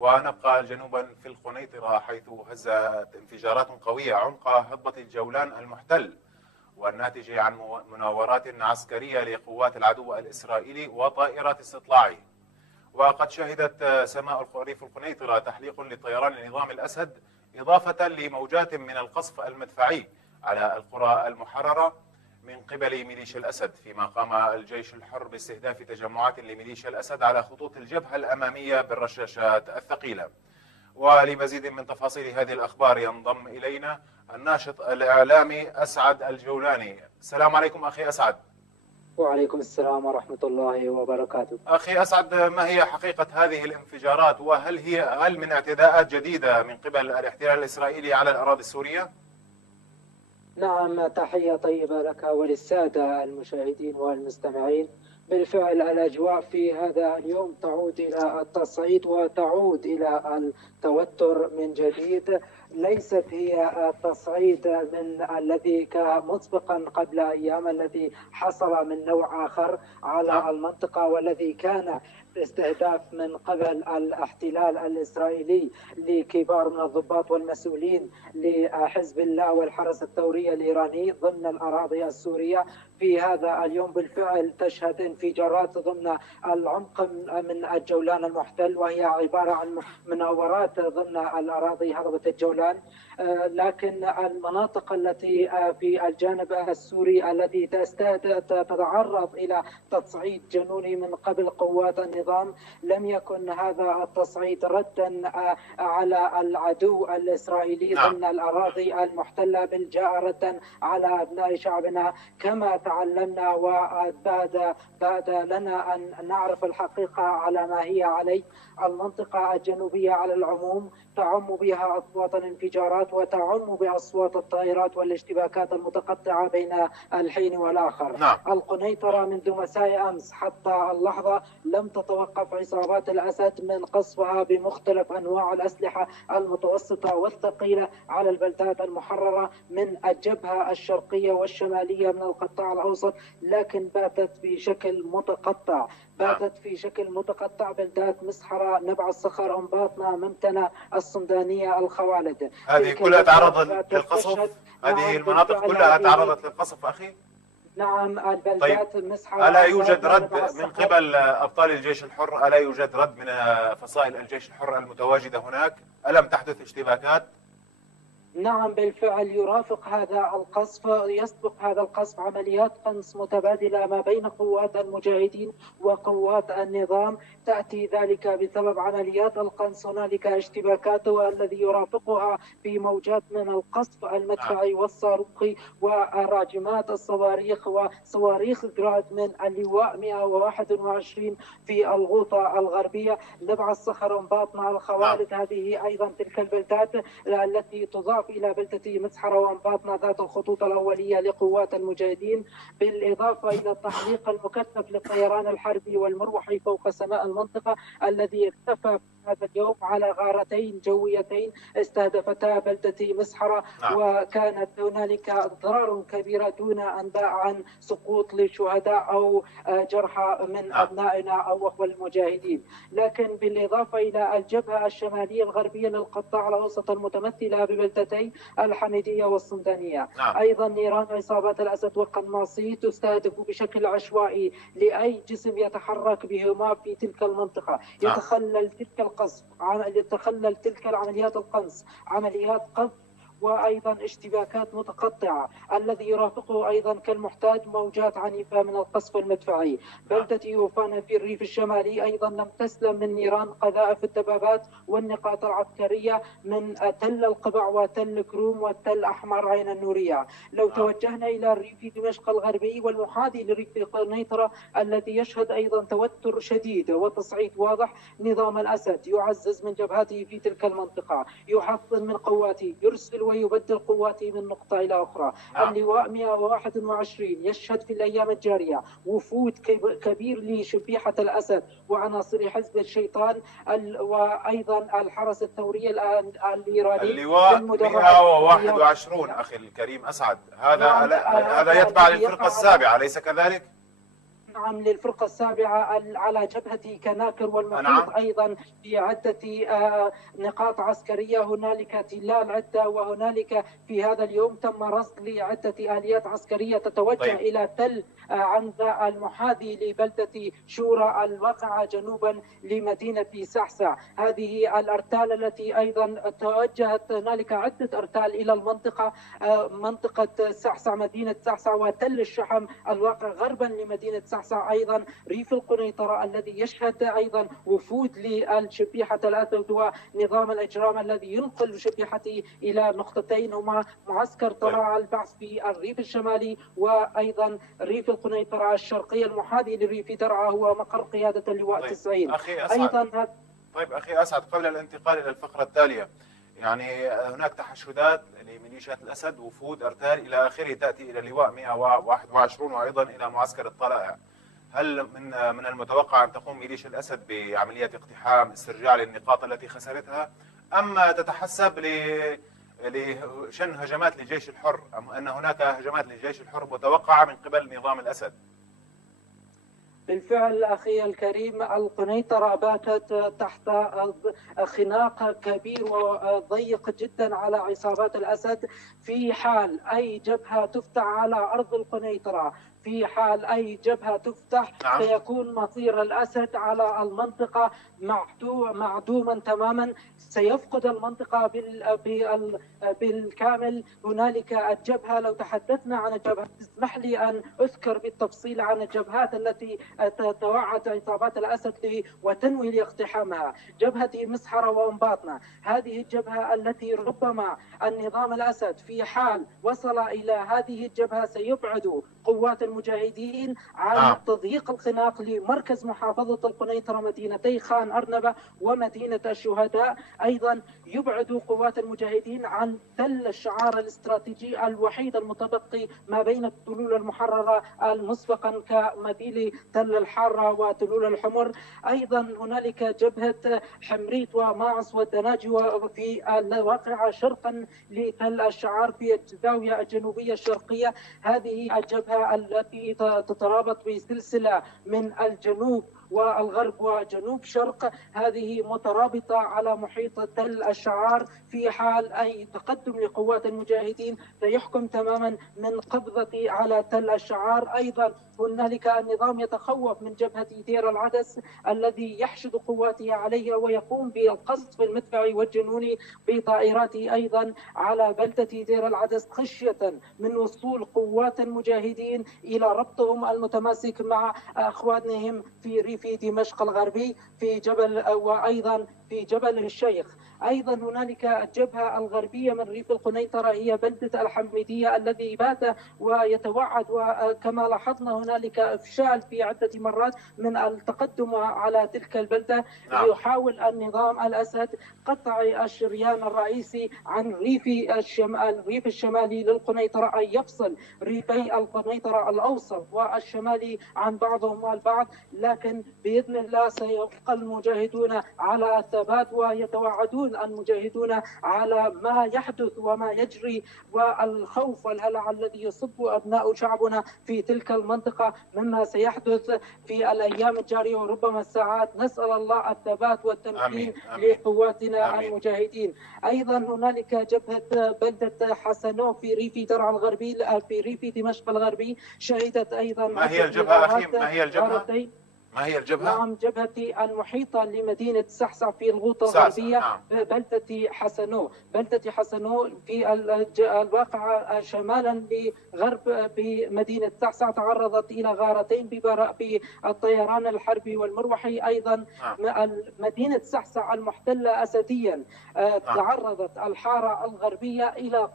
ونبقى جنوبا في القنيطرة، حيث هزت انفجارات قوية عمق هضبة الجولان المحتل، والناتج عن مناورات عسكرية لقوات العدو الإسرائيلي وطائرات استطلاعه. وقد شهدت سماء ريف القنيطرة تحليق لطيران نظام الأسد، إضافة لموجات من القصف المدفعي على القرى المحررة من قبل ميليشيا الأسد، فيما قام الجيش الحر باستهداف تجمعات لميليشيا الأسد على خطوط الجبهة الأمامية بالرشاشات الثقيلة. ولمزيد من تفاصيل هذه الأخبار ينضم إلينا الناشط الإعلامي أسعد الجولاني. السلام عليكم أخي أسعد. وعليكم السلام ورحمة الله وبركاته. أخي أسعد، ما هي حقيقة هذه الانفجارات، وهل هل من اعتداءات جديدة من قبل الاحتلال الإسرائيلي على الأراضي السورية؟ نعم، تحية طيبة لك وللسادة المشاهدين والمستمعين. بالفعل الأجواء في هذا اليوم تعود إلى التصعيد وتعود إلى التوتر من جديد. ليست هي التصعيد من الذي كان مسبقا قبل أيام، الذي حصل من نوع آخر على المنطقة، والذي كان استهداف من قبل الاحتلال الإسرائيلي لكبار من الضباط والمسؤولين لحزب الله والحرس الثوري الإيراني ضمن الأراضي السورية. في هذا اليوم بالفعل تشهد انفجارات ضمن العمق من الجولان المحتل، وهي عبارة عن مناورات ضمن الأراضي هضبة الجولان. لكن المناطق التي في الجانب السوري التي تتعرض إلى تصعيد جنوني من قبل قوات النظام، لم يكن هذا التصعيد ردا على العدو الإسرائيلي ضمن الأراضي المحتلة، بل جاء ردا على أبناء شعبنا. كما تعلمنا وبعد لنا أن نعرف الحقيقة على ما هي عليه، المنطقة الجنوبية على العموم تعم بها أصوات الانفجارات وتعم بأصوات الطائرات والاشتباكات المتقطعة بين الحين والآخر. القنيطرة منذ مساء أمس حتى اللحظة لم تتوقف عصابات الأسد من قصفها بمختلف أنواع الأسلحة المتوسطة والثقيلة على البلدات المحررة من الجبهة الشرقية والشمالية من القطاع الأوسط، لكن باتت في شكل متقطع بلدات مسحرة، نبع الصخر، أم باطنة، ممتنة، الصندانية، الخوالد. هذه كلها تعرضت للقصف؟ هذه المناطق كلها تعرضت للقصف أخي؟ نعم، البلدات مسحرة. ألا يوجد رد من قبل أبطال الجيش الحر؟ ألا يوجد رد من فصائل الجيش الحر المتواجدة هناك؟ ألم تحدث اشتباكات؟ نعم بالفعل يرافق هذا القصف، يسبق هذا القصف عمليات قنص متبادلة ما بين قوات المجاهدين وقوات النظام. تأتي ذلك بسبب عمليات القنص. هنالك اشتباكات والذي يرافقها في موجات من القصف المدفعي والصاروخي وراجمات الصواريخ وصواريخ جراد من اللواء 121 في الغوطة الغربية، نبع الصخر، باطنة، الخوالد. هذه أيضا تلك البلدات التي تضاف إلى بلدة مسحرة وأنباطنة ذات الخطوط الأولية لقوات المجاهدين، بالإضافة إلى التحليق المكثف للطيران الحربي والمروحي فوق سماء المنطقة، الذي اختفى هذا اليوم على غارتين جويتين استهدفتا بلدة مسحرة. وكانت هنالك أضرار كبيرة دون أنباء عن سقوط لشهداء أو جرحى من أبنائنا أو أخوة المجاهدين. لكن بالإضافة إلى الجبهة الشمالية الغربية للقطاع الأوسط المتمثلة ببلدتي الحميدية والصندانية، أيضا نيران عصابات الأسد والقناصي تستهدف بشكل عشوائي لأي جسم يتحرك بهما في تلك المنطقة. يتخلل تلك العمليات القنص عمليات قذف وأيضا اشتباكات متقطعة، الذي يرافقه أيضا كالمحتاج موجات عنيفة من القصف المدفعي. بلدة يوفانا في الريف الشمالي أيضا لم تسلم من نيران قذائف الدبابات والنقاط العسكرية من تل القبع وتل كروم والتل أحمر عين النورية. لو توجهنا إلى الريف دمشق الغربي والمحاذي لريف القنيطرة الذي يشهد أيضا توتر شديد وتصعيد واضح، نظام الأسد يعزز من جبهاته في تلك المنطقة، يحصن من قواته، يرسل ويبدل قواته من نقطة إلى أخرى. اللواء 121 يشهد في الأيام الجارية وفود كبير لشبيحة الأسد وعناصر حزب الشيطان وأيضا الحرس الثوري الإيراني. اللواء 121 أخي الكريم أسعد، هذا يتبع للفرقة السابعة، أليس كذلك؟ نعم للفرقة السابعة على جبهة كناكر والمحيط أيضا في عدة نقاط عسكرية. هنالك تلال عدة، وهنالك في هذا اليوم تم رصد لعدة آليات عسكرية تتوجه إلى تل عند المحاذي لبلدة شورى الواقعة جنوبا لمدينة سعسع. هذه الأرتال التي أيضا توجهت، هنالك عدة أرتال إلى المنطقة، منطقة سعسع، مدينة سعسع وتل الشحم الواقع غربا لمدينة سعسع. أيضا ريف القنيطرة الذي يشهد أيضا وفود للشبيحة الأسد ونظام الإجرام الذي ينقل شبيحته إلى نقطتين، هما معسكر طراع البعث في الريف الشمالي، وأيضا ريف القنيطرة الشرقي المحاذي لريف درعا هو مقر قيادة اللواء 90. أيضا أخي أسعد، قبل الانتقال إلى الفقرة التالية، يعني هناك تحشدات لميليشيات الأسد، وفود أرتال إلى آخره تأتي إلى اللواء 121 وأيضا إلى معسكر الطلائع. هل من المتوقع أن تقوم ميليشيا الأسد بعملية اقتحام استرجاع للنقاط التي خسرتها، أم تتحسب لشن هجمات للجيش الحر، أم أن هناك هجمات للجيش الحر متوقعة من قبل نظام الأسد؟ بالفعل أخي الكريم، القنيطرة باتت تحت خناق كبير وضيق جدا على عصابات الأسد. في حال أي جبهة تفتح على أرض القنيطرة، في حال أي جبهة تفتح سيكون مصير الأسد على المنطقة معدوما تماما، سيفقد المنطقة بالكامل. هنالك الجبهة، لو تحدثنا عن الجبهة اسمح لي أن أذكر بالتفصيل عن الجبهات التي توعد عصابات الأسد وتنوي لاقتحامها. جبهة مسحرة وأنباطنة، هذه الجبهة التي ربما النظام الأسد في حال وصل إلى هذه الجبهة سيبعد قوات المجاهدين عن تضييق الخناق لمركز محافظة القنيطرة، مدينتي خان أرنبة ومدينة الشهداء. أيضا يبعد قوات المجاهدين عن تل الشعار الاستراتيجي الوحيد المتبقي ما بين التلول المحررة مسبقا كمدينة تل الحارة وتلول الحمر. أيضا هنالك جبهة حمريت وماعص والدناجي في الواقع شرقا لتل الشعار في الزاوية الجنوبية الشرقية. هذه الجبهة التي تترابط بسلسلة من الجنوب والغرب وجنوب شرق، هذه مترابطة على محيط تل الشعار. في حال أي تقدم لقوات المجاهدين سيحكم تماما من قبضة على تل الشعار. أيضا هنالك النظام يتخوف من جبهة دير العدس الذي يحشد قواته عليها ويقوم بالقصف المدفعي والجنوني بطائراته أيضا على بلدة دير العدس، خشية من وصول قوات المجاهدين إلى ربطهم المتماسك مع أخوانهم في ريف دمشق الغربي في جبل وأيضا في جبل الشيخ. أيضا هنالك الجبهة الغربية من ريف القنيطرة هي بلدة الحميدية الذي بات ويتوعد، وكما لاحظنا هنالك إفشال في عدة مرات من التقدم على تلك البلدة. يحاول النظام الأسد قطع الشريان الرئيسي عن الريف الشمالي للقنيطرة، أي يفصل ريفي القنيطرة الأوسط والشمالي عن بعضهم البعض. لكن بإذن الله سيبقى المجاهدون على الثبات ويتوعدون المجاهدون على ما يحدث وما يجري، والخوف والهلع الذي يصب أبناء شعبنا في تلك المنطقة مما سيحدث في الأيام الجارية وربما الساعات. نسأل الله الثبات والتمكين لقواتنا المجاهدين. أيضا هنالك جبهة بلدة حسنو في ريف درعا الغربي في ريف دمشق الغربي، شهدت أيضا ما هي الجبهة أخي؟ ما هي الجبهة؟ نعم، جبهة المحيطة لمدينة سعسع في الغوطة الغربية. بلدة حسنو، بلدة حسنو في الواقع شمالا بغرب بمدينة سعسع تعرضت إلى غارتين بالطيران الحربي والمروحي. أيضا مدينة سعسع المحتلة أسديا تعرضت الحارة الغربية إلى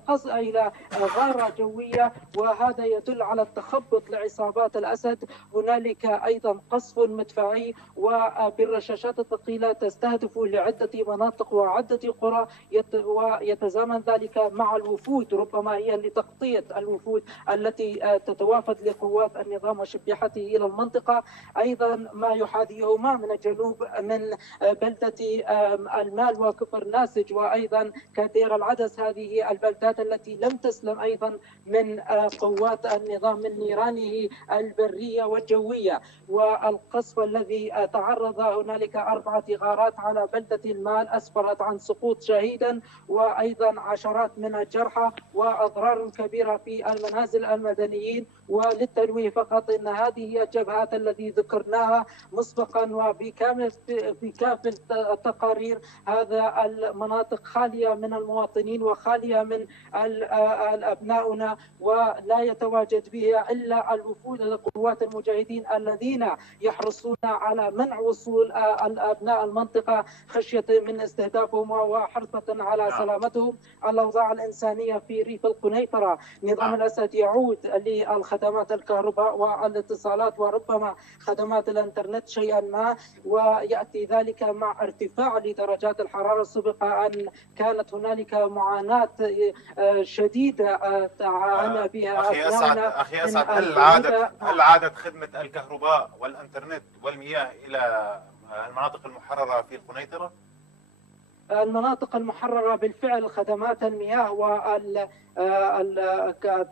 غارة جوية، وهذا يدل على التخبط لعصابات الأسد. هنالك أيضا قصف المدفعي وبالرشاشات الثقيلة تستهدف لعدة مناطق وعدة قرى، ويتزامن ذلك مع الوفود، ربما هي لتغطية الوفود التي تتوافد لقوات النظام وشبيحته إلى المنطقة. أيضا ما يحاذيهما من الجنوب من بلدة المال وكفر ناسج وأيضا كدير العدس، هذه البلدات التي لم تسلم أيضا من قوات النظام من نيرانه البرية والجوية. والقصف الذي تعرض هنالك 4 غارات على بلدة المال أسفرت عن سقوط شهيدا وأيضا عشرات من الجرحى وأضرار كبيرة في المنازل المدنيين. وللتنويه فقط أن هذه هي الجبهات التي ذكرناها مسبقا وبكافة التقارير. هذا المناطق خالية من المواطنين وخالية من أبناؤنا، ولا يتواجد بها إلا الوفود لقوات المجاهدين الذين يحرصون على منع وصول أبناء المنطقة خشية من استهدافهم وحرصة على سلامتهم. الأوضاع الإنسانية في ريف القنيطرة، نظام الأسد يعود للخدمات الكهرباء والاتصالات وربما خدمات الإنترنت شيئا ما، ويأتي ذلك مع ارتفاع لدرجات الحرارة. سبق أن كانت هنالك معاناة شديدة تعانى بها أخي أسعد هل عادت خدمة الكهرباء والإنترنت والمياه إلى المناطق المحررة في القنيطرة؟ المناطق المحررة بالفعل خدمات المياه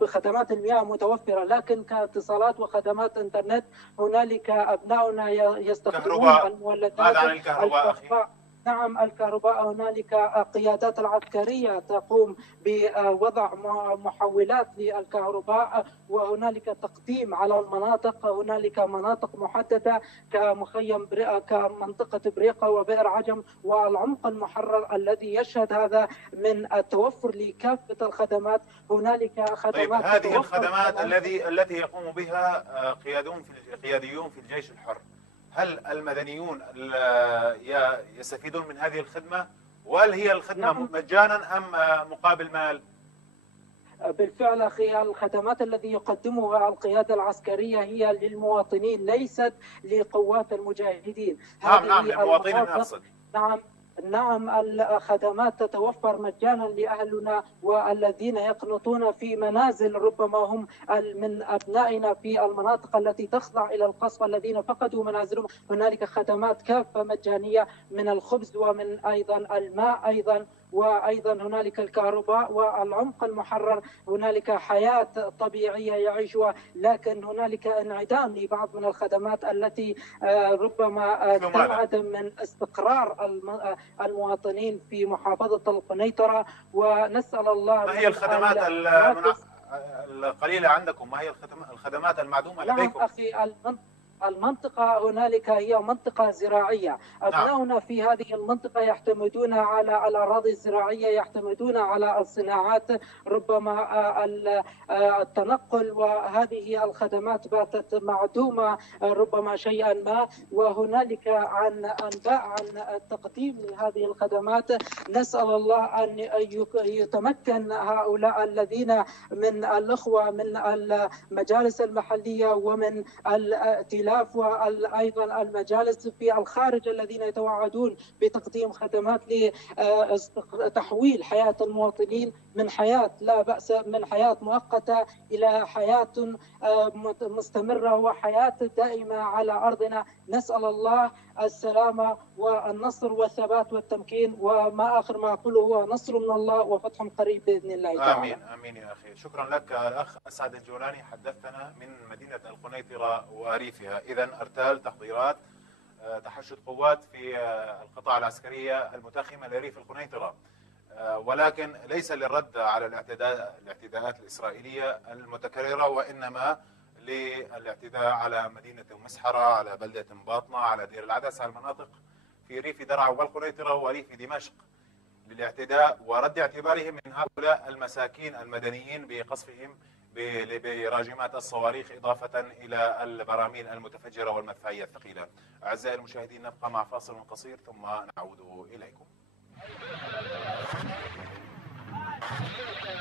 خدمات المياه متوفرة، لكن كاتصالات وخدمات انترنت هنالك أبناؤنا يستخدمون المولدات. ماذا عن الكهرباء؟ نعم، الكهرباء هنالك قيادات العسكرية تقوم بوضع محولات للكهرباء، وهنالك تقديم على المناطق. هنالك مناطق محددة كمخيم كمنطقة بريقة وبئر عجم والعمق المحرر الذي يشهد هذا من التوفر لكافة الخدمات. هنالك خدمات. طيب، هذه الخدمات التي يقوم بها قياديون في الجيش الحر، هل المدنيون يستفيدون من هذه الخدمة؟ وهل هي الخدمة مجانا أم مقابل مال؟ بالفعل أخي، الخدمات التي يقدمها القيادة العسكرية هي للمواطنين ليست لقوات المجاهدين. نعم للمواطنين أقصد. نعم، الخدمات تتوفر مجانا لأهلنا والذين يقنطون في منازل ربما هم من أبنائنا في المناطق التي تخضع إلى القصف الذين فقدوا منازلهم. هنالك خدمات كافة مجانية من الخبز ومن أيضا الماء أيضا، وأيضا هنالك الكهرباء والعمق المحرر. هنالك حياة طبيعية يعيشها، لكن هنالك انعدام لبعض من الخدمات التي ربما تنعدم من استقرار المواطنين في محافظة القنيطرة. ونسأل الله. ما هي الخدمات القليلة عندكم؟ ما هي الخدمات المعدومة لديكم؟ نعم أخي، المنطقة هنالك هي منطقة زراعية. أبناؤنا في هذه المنطقة يعتمدون على الأراضي الزراعية، يعتمدون على الصناعات، ربما التنقل، وهذه الخدمات باتت معدومة ربما شيئا ما. وهنالك عن أنباء عن التقديم لهذه الخدمات. نسأل الله أن يتمكن هؤلاء الذين من الأخوة من المجالس المحلية ومن الائتلاف وأيضا المجالس في الخارج الذين يتوعدون بتقديم خدمات لتحويل حياة المواطنين من حياة لا بأس من حياة مؤقتة إلى حياة مستمرة وحياة دائمة على أرضنا. نسأل الله السلامة والنصر والثبات والتمكين، وما آخر ما أقوله هو نصر من الله وفتح قريب بإذن الله تعالى. آمين آمين يا أخي. شكرا لك الأخ أسعد الجولاني، حدثنا من مدينة القنيطرة وريفها. إذن أرتال تحضيرات تحشد قوات في القطاع العسكرية المتاخمة لريف القنيطرة، ولكن ليس للرد على الاعتداءات الإسرائيلية المتكررة، وإنما للاعتداء على مدينة مسحرة، على بلدة باطنة، على دير العدس، على المناطق في ريف درعا والقنيطرة وريف دمشق، للاعتداء ورد اعتبارهم من هؤلاء المساكين المدنيين بقصفهم براجمات الصواريخ، إضافة إلى البراميل المتفجرة والمدفعية الثقيلة. أعزائي المشاهدين، نبقى مع فاصل قصير ثم نعود إليكم.